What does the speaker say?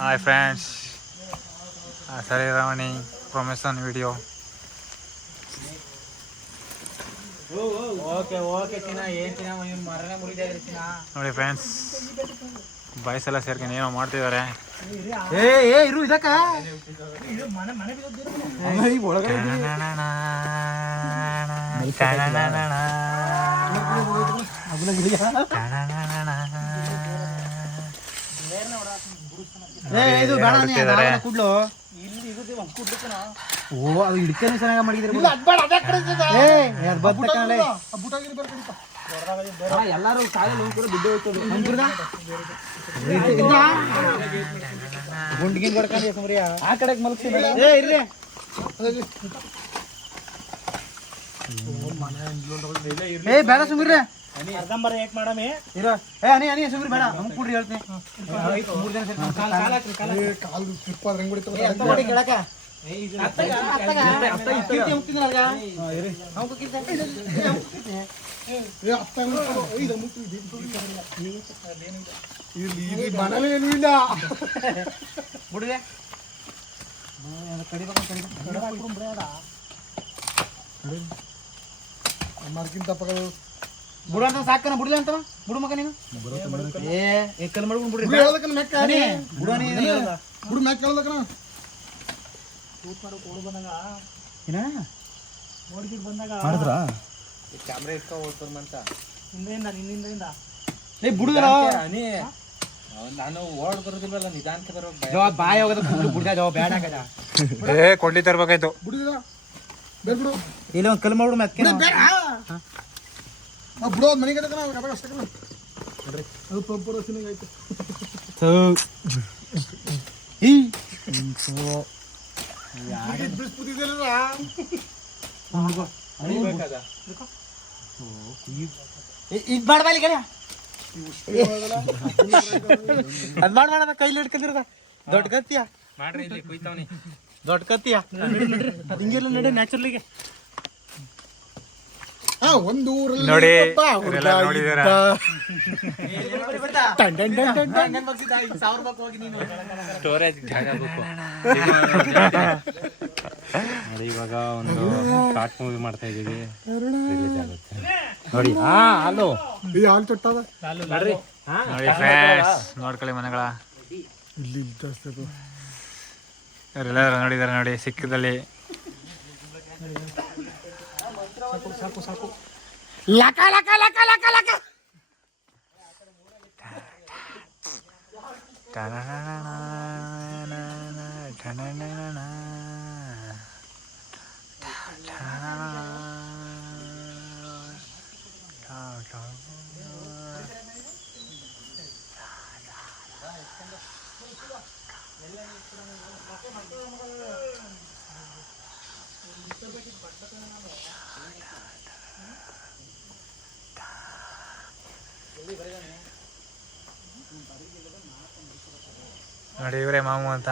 Hi friends, ಸರಿ Ravani promotion video. ನೋಡಿ friends, boys ಎಲ್ಲ ಸೇರ್ಕೊಂಡು ಏನೋ ಮಾಡ್ತಿದ್ದಾರೆ. ಎಲ್ಲಾರು ಗುಂಡ್ಗಿನ್ ಬಡ್ಕೊಂಡು ಆ ಕಡೆಗೆ ಮಲಗ್ತೀನಿ. ಬೇಡ ಸುಮ್ರಿ ಅರ್ಧಂಬರ ಏಕ್ ಮಾಡಮಿ ಇರೋ. ಅನಿ ಅನಿ ಸುಮ್ರಿ ಬೇಡ, ನಮ್ಗೆ ಕೊಡ್ರಿ ಹೇಳ್ತೀನಿ. 3 ಜನ ಬುಡ ಅಂತ ಸಾಕನ ಬುಡಲ ಅಂತ ಬುಡು ಮಗ ನೀನು ಕಲ್ ಮಾಡ್ಕೊಂಡು ಬುಡ್ರಿ ಬುಡು ಮ್ಯಾಚ್ ಕೇಳದಕ್ಕನ ಶೂಟ್ ಮಾಡೋ ಕೋಡು ಬಂದಾಗ ಏನ ಓಡಿಸಿಟ್ ಬಂದಾಗ ಮಾಡಿದ್ರಾ ಕ್ಯಾಮೆರಾ ಇಟ್ಕೊ ಓಡ್ತಾರ ಅಂತ ನಿನ್ನಿಂದ ಏ ಬುಡುಗರ ಅನಿ ನಾನು ಓಡ್ ಬರೋದಿಲ್ಲ, ನಿಧಾನಕ್ಕೆ ಬರಬೇಕು. ಜವಾಬ್ ಬಾಯಿ ಹೋಗದ ಬುಡ್ದ ಜವಾಬ್ ಬೇಡ ಆಗದ. ಏ ಕೊಂಡಿ ತರಬೇಕಾಯ್ತು. ಬುಡುಗರ ಬೇಡ ಬಿಡು, ಇಲ್ಲ ಒಂದು ಕಲ್ ಮಾಡ್ಬಿಡು ಮತ್ತೆ ಬೇಡ ಬಿಡೋ ಮನೆಗೆ ಅಷ್ಟೇ ನೋಡ್ರಿ. ಅದು ಪಂಪರ್ ಸಿನಿಂಗ್ ಆಯ್ತು. ಇದು ಮಾಡಬಾಲಿ ಕಡೆ ಅದ್ ಮಾಡ ಕೈಲಿ ಹಿಡ್ಕೊಂಡಿರದ ದೊಡ್ಡ ಕತ್ತಿಯ ಮಾಡ್ರಿ, ಇಲ್ಲಿ ಕುಯ್ತಾವನಿ ದೊಡ್ಡ ಕತ್ತಿಯ ಹಿಂಗೆಲ್ಲ ನಡೆ ನ್ಯಾಚುರಲಿಗೆ. ನೋಡಿ ಸ್ಟೋರೇಜ್ ಇವಾಗ ಒಂದು ಶಾರ್ಟ್ ಮೂವಿ ಮಾಡ್ತಾ ಇದೀವಿ, ರಿಲೀಸ್ ಆಗುತ್ತೆ ನೋಡಿ. ಹಲೋ ನೋಡಿ ಫ್ರೆಂಡ್ಸ್, ನೋಡ್ಕೊಳ್ಳಿ ಮನೆಗಳ ಇವರೆಲ್ಲರೂ ನೋಡಿದಾರೆ ನೋಡಿ. ಸಿಕ್ಕದಲ್ಲಿ ಸಾಕು ಲಕ ಲಕ ಲಕ ಲಕ ಲಕ ನೋಡಿ, ಇವರೇ ಮಾಮು ಅಂತ.